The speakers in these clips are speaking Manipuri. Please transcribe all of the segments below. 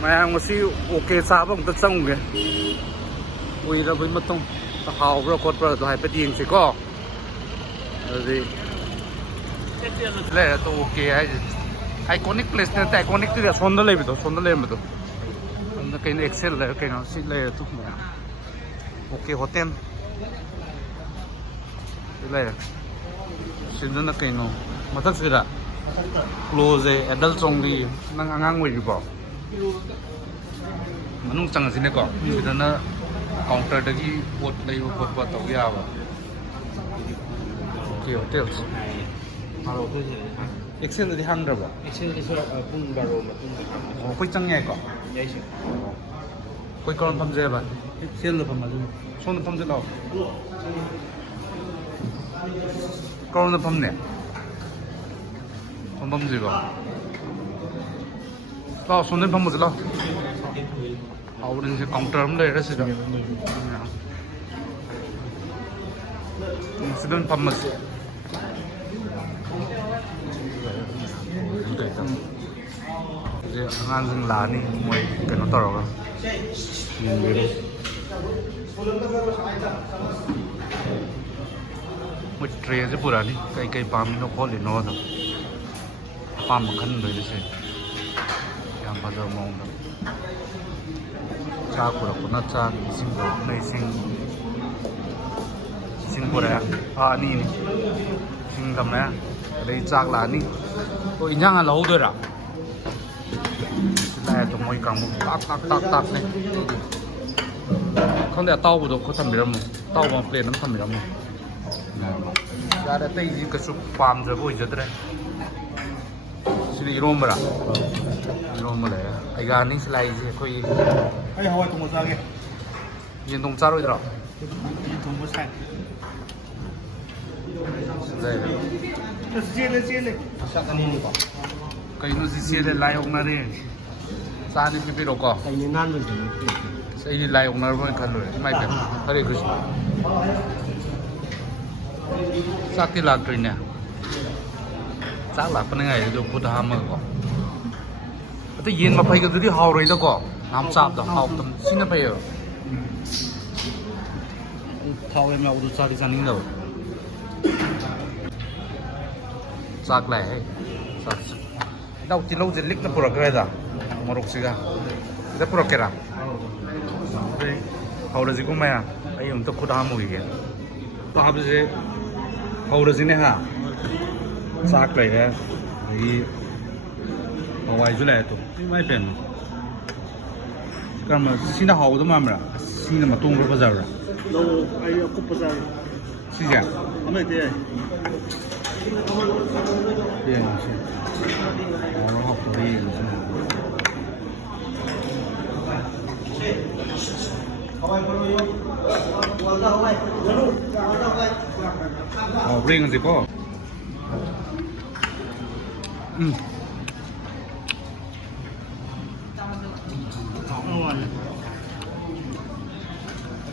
ꯃꯌꯥꯝ ꯉꯁꯤ ꯑꯣꯀꯦ ꯆꯥꯕ ꯑꯝꯇ ꯆꯪꯉꯨꯒꯦ ꯀꯨꯏꯔꯕꯩ ꯃꯇꯨꯡ ꯍꯥꯎꯕ꯭ꯔꯥ ꯈꯣꯠꯄ꯭ꯔꯥ ꯑꯗꯣ ꯍꯥꯏꯐꯦꯠ ꯌꯦꯡꯁꯤꯀꯣ ꯑꯗꯨꯗꯤ ꯂꯩꯔꯦ ꯇꯣ ꯑꯣꯀꯦ ꯍꯥꯏꯁꯦ ꯑꯥꯏꯀꯣꯅꯤꯛ ꯄ꯭ꯂꯦꯁ ꯅꯠꯇꯦ ꯑꯥꯏꯀꯣꯅꯤꯛꯇꯨꯗꯤ ꯑꯁꯣꯝꯗ ꯂꯩꯕꯗꯣ ꯁꯣꯝꯗ ꯂꯩꯔꯝꯕꯗꯣ ꯑꯗꯨꯅ ꯀꯩꯅꯣ ꯑꯦꯛꯁꯦꯜ ꯂꯩꯔ ꯀꯩꯅꯣ ꯁꯤ ꯂꯩꯔꯦ ꯇꯨ ꯃꯌꯥꯝ ꯑꯣꯀꯦ ꯍꯣꯇꯦꯜ ꯁꯤ ꯂꯩꯔꯦ ꯁꯤꯗꯅ ꯀꯩꯅꯣ ꯃꯊꯛꯁꯤꯗ ꯀ꯭ꯂꯣꯖꯦ ꯑꯦꯗꯜ ꯆꯣꯡꯂꯤ ꯅꯪ ꯑꯉꯥꯡ ꯑꯣꯏꯔꯤꯕꯣ ꯃꯅꯨꯡ ꯆꯪꯉꯁꯤꯅꯦꯀꯣ ꯁꯤꯗꯅ ꯀꯥꯎꯟꯇꯔꯗꯒꯤ ꯄꯣꯠ ꯂꯩꯕ ꯈꯣꯠꯄ ꯇꯧꯕ ꯌꯥꯕ ꯑꯣꯀꯦ ꯍꯣꯇꯦꯜꯁ ꯑꯦꯛꯁꯦꯜꯗꯗꯤ ꯍꯥꯡꯗ꯭ꯔꯕ ꯑꯦꯛꯁꯦꯜꯗꯤ ꯄꯨꯡ ꯕꯥꯔꯣ ꯃꯇꯨꯡꯗ ꯍꯥꯡꯉꯦ ꯑꯩꯈꯣꯏ ꯆꯪ ꯌꯥꯏꯀꯣ ꯌꯥꯏꯁꯦ ꯑꯩꯈꯣꯏ ꯀꯔꯝ ꯐꯝꯖꯩꯕ ꯑꯦꯛꯁꯦꯜꯗ ꯐꯝꯃꯁꯨ ꯁꯣꯝꯗ ꯐꯝꯁꯤ ꯂꯥꯛꯑꯣ ꯀꯔꯣꯝꯗ ꯐꯝꯅꯦ ꯐꯝꯐꯝꯁꯤꯕꯣ ꯂꯥꯛꯑꯣ ꯁꯣꯝꯗ ꯐꯝꯃꯁꯤ ꯂꯥꯛꯑꯣ ꯍꯥꯎꯕꯅꯤꯁꯦ ꯀꯥꯎꯟꯇꯔ ꯑꯃ ꯂꯩꯔꯦ ꯁꯤꯗ ꯁꯤꯗ ꯑꯣꯏꯅ ꯐꯝꯃꯁꯤ ꯍꯧꯖꯤꯛ ꯑꯉꯥꯡꯁꯤꯡ ꯂꯥꯛꯑꯅꯤ ꯃꯣꯏ ꯀꯩꯅꯣ ꯇꯧꯔꯒ ꯃꯣꯏ ꯇ꯭ꯔꯦꯁꯦ ꯄꯨꯔꯛꯑꯅꯤ ꯀꯩ ꯄꯥꯝꯃꯤꯅꯣ ꯈꯣꯠꯂꯤꯅꯣ ꯑꯗꯣ ꯑꯄꯥꯝꯕ ꯈꯟꯗꯣꯏꯅꯦ ꯁꯦ ꯌꯥꯝ ꯐꯖꯕ ꯃꯑꯣꯡꯗ ꯆꯥꯛ ꯄꯨꯔꯛꯄꯅ ꯆꯥꯛ ꯏꯁꯤꯡ ꯄꯨꯔꯛꯄꯅ ꯏꯁꯤꯡ ꯄꯨꯔꯛꯑꯦ ꯑꯅꯤꯅꯤ ꯏꯁꯤꯡ ꯊꯝꯃꯦ ꯑꯗꯩ ꯆꯥꯛ ꯂꯥꯛꯑꯅꯤ ꯑꯣ ꯏꯟꯖꯥꯡ ꯂꯧꯍꯧꯗꯣꯏꯔꯥ ꯂꯥꯛꯑꯦ ꯃꯣꯏ ꯀꯥꯡꯕꯨ ꯇꯥꯛꯅꯦ ꯈꯪꯗꯦ ꯑꯇꯥꯎꯕꯗꯣ ꯈꯔ ꯊꯝꯕꯤꯔꯝꯃꯣ ꯑꯇꯥꯎꯕ ꯄ꯭ꯂꯦꯠ ꯑꯃ ꯊꯝꯕꯤꯔꯝꯃꯣ ꯌꯥꯔꯦ ꯑꯇꯩꯗꯤ ꯀꯩꯁꯨ ꯄꯥꯝꯖꯕ ꯑꯣꯏꯖꯗ꯭ꯔꯦ ꯁꯤꯗꯤ ꯏꯔꯣꯝꯕꯔꯥ ꯏꯔꯣꯝꯕ ꯂꯩꯔꯦ ꯑꯩꯒꯥꯅꯤ ꯁꯤ ꯂꯥꯛꯏꯁꯦ ꯑꯩꯈꯣꯏꯒꯤ ꯑꯩ ꯍꯋꯥꯏ ꯊꯣꯡꯕ ꯆꯥꯒꯦ ꯌꯦꯟ ꯊꯣꯡ ꯆꯥꯔꯣꯏꯗ꯭ꯔꯣ ꯌꯦꯟ ꯊꯣꯡꯕ ꯁꯥꯏ ꯂꯩꯔꯦ ꯆꯦꯜꯂꯦ ꯆꯥꯛ ꯑꯅꯤꯅꯤꯀꯣ ꯀꯩꯅꯣ ꯁꯤ ꯆꯦꯜꯂꯦ ꯂꯥꯏ ꯑꯣꯛꯅꯔꯦ ꯆꯥꯅꯤ ꯄꯤꯕꯤꯔꯣꯀꯣ ꯀꯩꯅꯦ ꯅꯥꯟꯕꯁꯦ ꯑꯩꯗꯤ ꯂꯥꯏ ꯑꯣꯛꯅꯔꯕꯣꯏ ꯈꯜꯂꯨꯔꯦ ꯏꯃꯥꯏ ꯄꯦꯝ ꯍꯔꯦ ꯀ꯭ꯔꯤꯁꯅ ꯆꯥꯛꯇꯤ ꯂꯥꯛꯇ꯭ꯔꯤꯅꯦ ꯆꯥꯛ ꯂꯥꯛꯄꯅ ꯉꯥꯏꯔꯤꯗꯣ ꯈꯨꯠ ꯍꯥꯝꯃꯒꯀꯣ ꯑꯇꯩ ꯌꯦꯟ ꯃꯐꯩꯒꯗꯨꯗꯤ ꯍꯥꯎꯔꯣꯏꯗꯀꯣ ꯅꯍꯥꯟ ꯆꯥꯕꯗꯣ ꯍꯥꯎꯇꯝ ꯁꯤꯅ ꯐꯩꯌꯦꯕ ꯊꯥꯎ ꯌꯥꯝ ꯌꯥꯎꯕꯗꯣ ꯆꯥꯗꯤ ꯆꯥꯅꯤꯡꯗꯕ ꯆꯥꯛ ꯂꯥꯛꯑꯦ ꯆꯥꯛ ꯏꯅꯥꯎ ꯇꯤꯜꯍꯧꯁꯦ ꯂꯤꯛꯅ ꯄꯨꯔꯛꯈ꯭ꯔꯦꯗ ꯃꯣꯔꯣꯛꯁꯤꯒ ꯁꯤꯗ ꯄꯨꯔꯛꯀꯦꯔꯥ ꯑꯗꯩ ꯍꯧꯔꯁꯤꯀꯣ ꯃꯌꯥꯝ ꯑꯩ ꯑꯃꯨꯛꯇ ꯈꯨꯠ ꯍꯥꯝꯃꯨꯈꯤꯒꯦ ꯍꯥꯞꯄꯁꯦ ꯍꯧꯔꯁꯤꯅꯦ ꯍꯥ ꯆꯥꯛ ꯂꯩꯔꯦ ꯑꯗꯒꯤ ꯍꯋꯥꯏꯁꯨ ꯂꯩꯔꯦ ꯇꯣ ꯏꯃꯥꯏ ꯄꯦꯝ ꯀꯔꯝꯕ ꯁꯤꯅ ꯍꯥꯎꯒꯗꯕ ꯃꯥꯟꯕ꯭ꯔꯥ ꯁꯤꯅ ꯃꯇꯣꯡ ꯈꯔ ꯐꯖꯕ꯭ꯔꯥ ꯑꯩ ꯑꯀꯨꯞꯄ ꯆꯥꯒꯦ ꯁꯤꯁꯦ ꯑꯃ ꯍꯦꯛꯇ ꯌꯥꯏ ꯌꯦꯡꯉꯁꯤ ꯍꯥꯎꯔ ꯍꯥꯎꯇꯕ ꯌꯦꯡꯉꯁꯤ ꯍꯥꯎꯕ꯭ꯔꯥ ꯌꯦꯡꯉꯁꯤꯀꯣ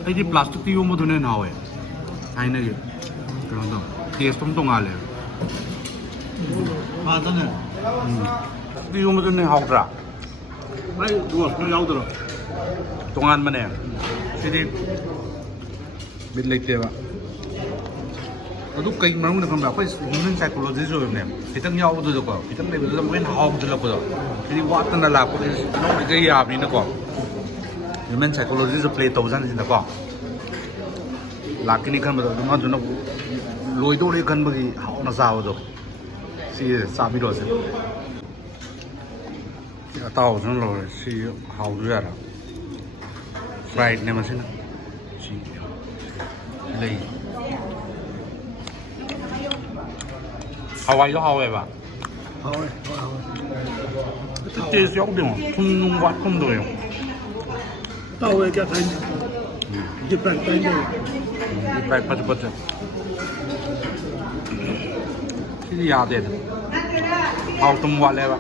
ꯑꯩꯗꯤ ꯄ꯭ꯂꯥꯁꯇꯤꯛꯇ ꯌꯣꯝꯕꯗꯨꯅ ꯍꯦꯟꯅ ꯍꯥꯎꯋꯦ ꯊꯥꯏꯅꯒꯤ ꯀꯩꯅꯣꯗꯣ ꯇꯦꯁꯇꯣ ꯑꯃ ꯇꯣꯡꯉꯥꯜꯂꯦ ꯐꯖꯅ ꯄ꯭ꯂꯥꯁꯇꯤꯛꯇ ꯌꯣꯝꯕꯗꯨꯅ ꯍꯥꯎꯗ꯭ꯔꯥ ꯑꯩ ꯔꯣꯁ ꯌꯥꯎꯗꯔꯣ ꯇꯣꯉꯥꯟꯕꯅꯦ ꯁꯤꯗꯤ ꯕꯤꯠ ꯂꯩꯇꯦꯕ ꯑꯗꯨ ꯀꯩ ꯃꯔꯝꯒꯤꯅꯣ ꯈꯪꯕ꯭ꯔꯥ ꯑꯩꯈꯣꯏ ꯍ꯭ꯌꯨꯃꯦꯟ ꯁꯥꯏꯀꯣꯂꯣꯖꯤꯁꯨ ꯑꯣꯏꯕꯅꯦ ꯈꯤꯇꯪ ꯌꯥꯎꯕꯗꯨꯗꯀꯣ ꯈꯤꯇꯪ ꯂꯩꯕꯗꯨꯗ ꯃꯣꯏꯅ ꯍꯥꯎꯁꯤꯜꯂꯛꯄꯗꯣ ꯁꯤꯗꯤ ꯋꯥꯠꯇꯅ ꯂꯥꯛꯄꯗ ꯂꯧꯔꯤꯈꯩ ꯌꯥꯕꯅꯤꯅꯀꯣ ꯍ꯭ꯌꯨꯃꯦꯟ ꯁꯥꯏꯀꯣꯂꯣꯖꯤꯁꯨ ꯄ꯭ꯂꯦ ꯇꯧꯖꯥꯠꯅꯤꯁꯤꯅꯀꯣ ꯂꯥꯛꯀꯅꯤ ꯈꯟꯕꯗꯣ ꯑꯗꯨꯝ ꯑꯗꯨꯅ ꯂꯣꯏꯗꯧꯔꯦ ꯈꯟꯕꯒꯤ ꯍꯥꯎꯅ ꯆꯥꯕꯗꯣ ꯁꯤꯁꯦ ꯆꯥꯕꯤꯔꯣꯁꯦ ꯑꯇꯥꯎꯕꯁꯤꯅ ꯂꯧꯔꯦ ꯁꯤ ꯍꯥꯎꯗꯣꯏ ꯌꯥꯔꯦ ꯐ꯭ꯔꯥꯏꯠꯅꯦ ꯃꯁꯤꯅ ꯁꯤ ꯂꯩ ꯍꯋꯥꯏꯗꯣ ꯍꯥꯎꯋꯦꯕ ꯍꯥꯎꯋꯦ ꯇꯦꯁ ꯌꯥꯎꯗꯦꯉꯣ ꯊꯨꯝ ꯅꯨꯡ ꯋꯥꯠꯐꯝꯗꯣ ꯌꯦꯡꯉꯣ ꯇꯥꯎꯋꯦ ꯀꯌꯥ ꯊꯥꯏꯅꯤ ꯗꯤꯞ ꯐ꯭ꯔꯥꯏ ꯇꯥꯏꯅꯦ ꯐ꯭ꯔꯥꯏ ꯐꯠꯇꯦ ꯁꯤꯗꯤ ꯌꯥꯗꯦꯗ ꯍꯥꯎ ꯊꯨꯝ ꯋꯥꯠꯂꯦꯕ